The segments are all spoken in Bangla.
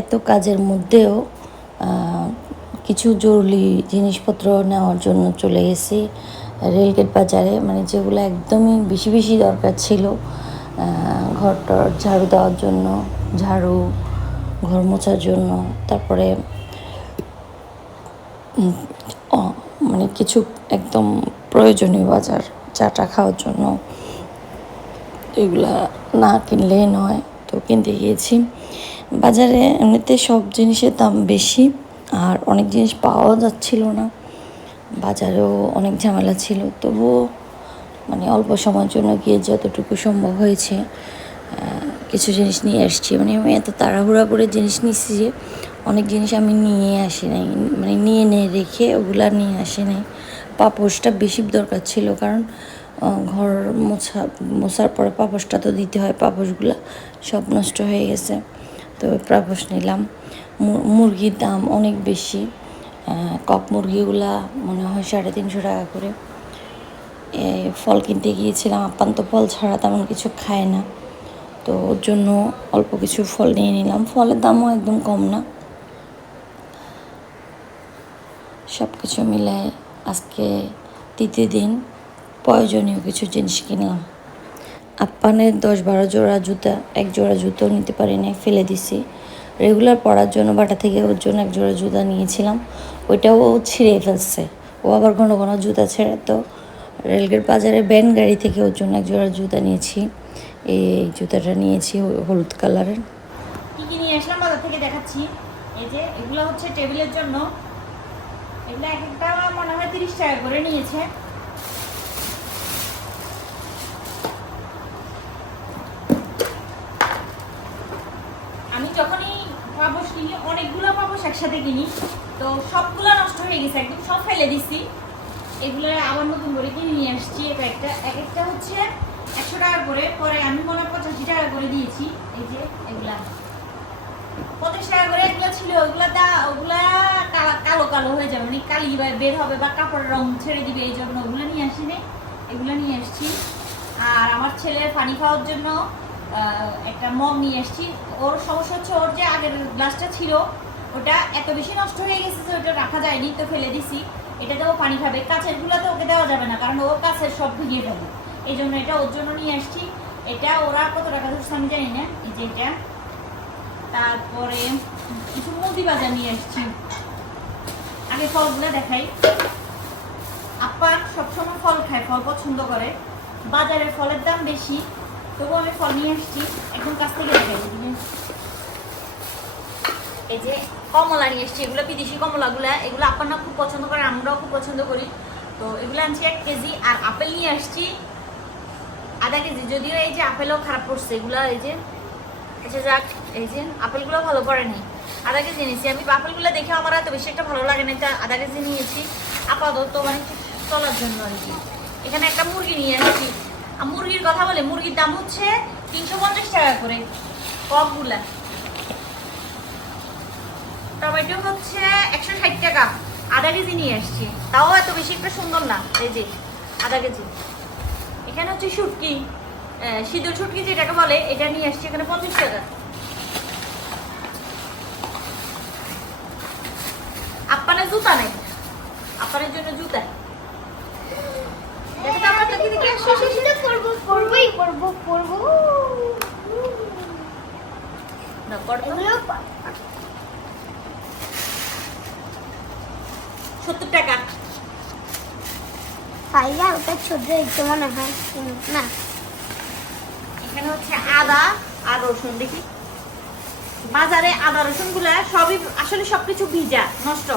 এত কাজের মধ্যেও কিছু জরুরি জিনিসপত্র নেওয়ার জন্য চলে গেছি। রেলগেট বাজারে মানে যেগুলো একদমই বেশি বেশি দরকার ছিল ঘরটর ঝাড়ু দেওয়ার জন্য, ঝাড়ু, ঘর মোছার জন্য, তারপরে মানে কিছু একদম প্রয়োজনীয় বাজার চাটা খাওয়ার জন্য। এগুলা না কিনলেই নয়, তো কিনতে গিয়েছি। বাজারে এমনিতে সব জিনিসের দাম বেশি, আর অনেক জিনিস পাওয়া যাচ্ছিল না। বাজারেও অনেক ঝামেলা ছিল, তবুও মানে অল্প সময়ের জন্য গিয়ে যতটুকু সম্ভব হয়েছে কিছু জিনিস নিয়ে আসছি মানে আমি এত তাড়াহুড়া করে জিনিস নিচ্ছি যে, অনেক জিনিস আমি নিয়ে আসি নাই মানে নিয়ে নিয়ে রেখে ওগুলা নিয়ে আসি নাই। পাপোশটা বেশি দরকার ছিল, কারণ ঘর মোছা, মোছার পরে পাপোশটা তো দিতে হয়, পাপোশগুলো সব নষ্ট হয়ে গেছে। তো ওই নিলাম। মুরগির দাম অনেক বেশি। কক মুরগিগুলা মনে হয় সাড়ে তিনশো টাকা করে। ফল কিনতে গিয়েছিলাম। আপ্পান তো ফল ছাড়া তেমন কিছু খায় না। তো ওর জন্য অল্প কিছু ফল নিয়ে নিলাম। ফলের দামও একদম কম না। সব কিছু মিলায় আজকে তৃতীয় দিন প্রয়োজনীয় কিছু জিনিস কিনলাম। আপ্পানের দশ বারো জোড়া জুতা, এক জোড়া জুতো নিতে পারি নাই ফেলে দিছি। রেগুলার পরার জন্য বাটা থেকে ওর জন্য এক জোড়া জুতা নিয়েছিলাম। ওইটাও ও ছিঁড়ে ফেলছে। ও আবার ঘন ঘন জুতা ছেড়ে তো রেলগেট বাজারে ব্যান গাড়ি থেকে ওর জন্য এক জোড়া জুতা নিয়েছি। এই জুতাটা নিয়েছি হলুদ কালারের। নিয়ে আসলাম বাজার থেকে দেখাচ্ছি। এই যে এগুলো হচ্ছে টেবিলের জন্য। এগুলো এক একটা মনে হয় তিরিশ টাকা করে নিয়েছে আমি যখনই পাপোশ কিনি একসাথে কিনি। তো সবগুলো নষ্ট হয়ে গেছে, একদম সব ফেলে দিছি। এগুলো আবার নতুন করে কিনে নিয়ে আসছি এটা একটা। এক একটা হচ্ছে একশো টাকা করে, পরে আমি মনে পঁচাশি টাকা করে দিয়েছি। এই যে এগুলা। পঞ্চাশ টাকা করে এগুলো ছিল, ওগুলা দা, ওগুলা কালো কালো হয়ে যাবে। মানে কালি বা বের হবে বা কাপড়ের রং ছেড়ে দিবে, এই জন্য ওগুলো নিয়ে আসি নি এগুলো নিয়ে আসছি। আর আমার ছেলের পানি খাওয়ার জন্য একটা মগ নিয়ে আসছি। ওর সমস্যা হচ্ছে ওর যে আগের গ্লাসটা ছিল ওটা এত বেশি নষ্ট হয়ে গেছে যে ওটা রাখা যায়নি, তো ফেলে দিছি। এটাতে ও পানি খাবে। কাছের গুলাতে ওকে দেওয়া যাবে না, কারণ ওর কাছের সব ভেঙে ফেলবে এই জন্য এটা ওর জন্য নিয়ে আসছি। এটা ওরা কত টাকা ধরছে আমি জানি না। এই যে এটা। তারপরে কিছু মুদি বাজার নিয়ে এসেছি আগে ফলগুলো দেখাই। আপা সবসময় ফল খায়, ফল পছন্দ করে। বাজারে ফলের দাম বেশি, তবুও আমি ফল নিয়ে এসেছি একদম কাছ থেকে দেখাই। এই যে কমলা নিয়ে এসেছি, এগুলো বিদেশি কমলাগুলা, এগুলো আপনারা খুব পছন্দ করে আমরাও খুব পছন্দ করি। তো এগুলো আনছি এক কেজি, আর আপেল নিয়ে আসছি, আধা কেজি। যদিও এই যে আপেলও খারাপ পড়ছে এগুলো এই যে আচ্ছা যাক, এই যে আপেলগুলো ভালো পড়ে নাই। আধা কেজি নিয়েছি। আমি আপেলগুলো দেখে আমার এত বেশি একটা ভালো লাগে না তা আধা কেজি নিয়েছি। আপাতত মানে চলার জন্য আর কি। এখানে একটা মুরগি নিয়ে আসছি। মুরগির কথা বলে, মুরগির দাম হচ্ছে তিনশো পঞ্চাশ টাকা করে, কপগুলা। টমেটো হচ্ছে একশো ষাট টাকা। আধা কেজি নিয়ে আসছি। তাও এত বেশি একটা সুন্দর না। এই যে আধা কেজি। এখানে হচ্ছে শুটকি। সিঁদুর শুটকি যেটাকে বলে এটা নিয়ে আসছি এখানে পঞ্চাশ টাকা। আপ্পানের জুতা নাই। আপ্পানের জন্য জুতা। করব করব করব না, কর তো। এগুলো সত্তর টাকা। পাইয়া ওটা ছোট একটু মনে হয়। না। এখানে হচ্ছে আদা আর রসুন দেখি। বাজারে আদা রসুনগুলা সবই আসলে সবকিছু ভিজা নষ্ট।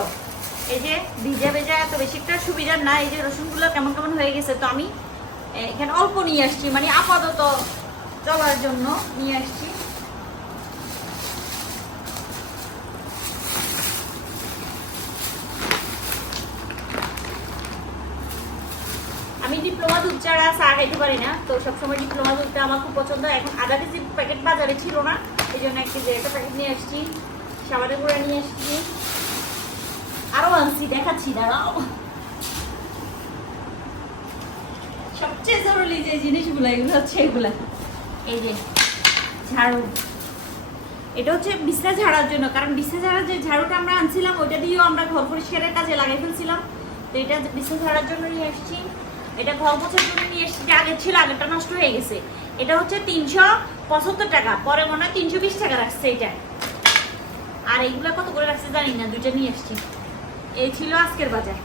এই যে ভিজা ভেজা এত বেশি একটা সুবিধার না এই যে রসুনগুলো কেমন কেমন হয়ে গেছে তো আমি এখানে অল্প নিয়ে আসছি। মানে আপাতত চলার জন্য নিয়ে আসছি আমি ডিপ্লোমা দুধ ছাড়া চা খাইতে পারি না। তো সবসময় ডিপ্লোমা দুধটা আমার খুব পছন্দ। এখন আধা কেজি প্যাকেট বাজারে ছিল না এই জন্য এক কেজি একটা প্যাকেট নিয়ে আসছি। সাবানের গুঁড়া নিয়ে আসছি। আরও আনছি, দেখাচ্ছি, দাঁড়াও। সবচেয়ে জরুরি যে জিনিসগুলো, এগুলো হচ্ছে এগুলা। এই যে ঝাড়ু। এটা হচ্ছে বিছনা ঝাড়ার জন্য, কারণ বিছনা ঝাড়ার যে ঝাড়ুটা আমরা আনছিলাম, ওইটা দিয়েও আমরা ঘর পরিষ্কারের কাজে লাগাই ফেলছিলাম। তো এটা বিছনা ঝাড়ার জন্য নিয়ে এসেছি এটা ঘর বছর জন্য নিয়ে এসেছি, যে আগের ছিল আগেটা নষ্ট হয়ে গেছে। এটা হচ্ছে তিনশো পঁচাত্তর টাকা, পরে মনে হয় তিনশো বিশ টাকা রাখছে এটা। আর এইগুলো কত করে রাখছে জানি না, দুইটা নিয়ে এসছি। এই ছিল আজকের বাজার।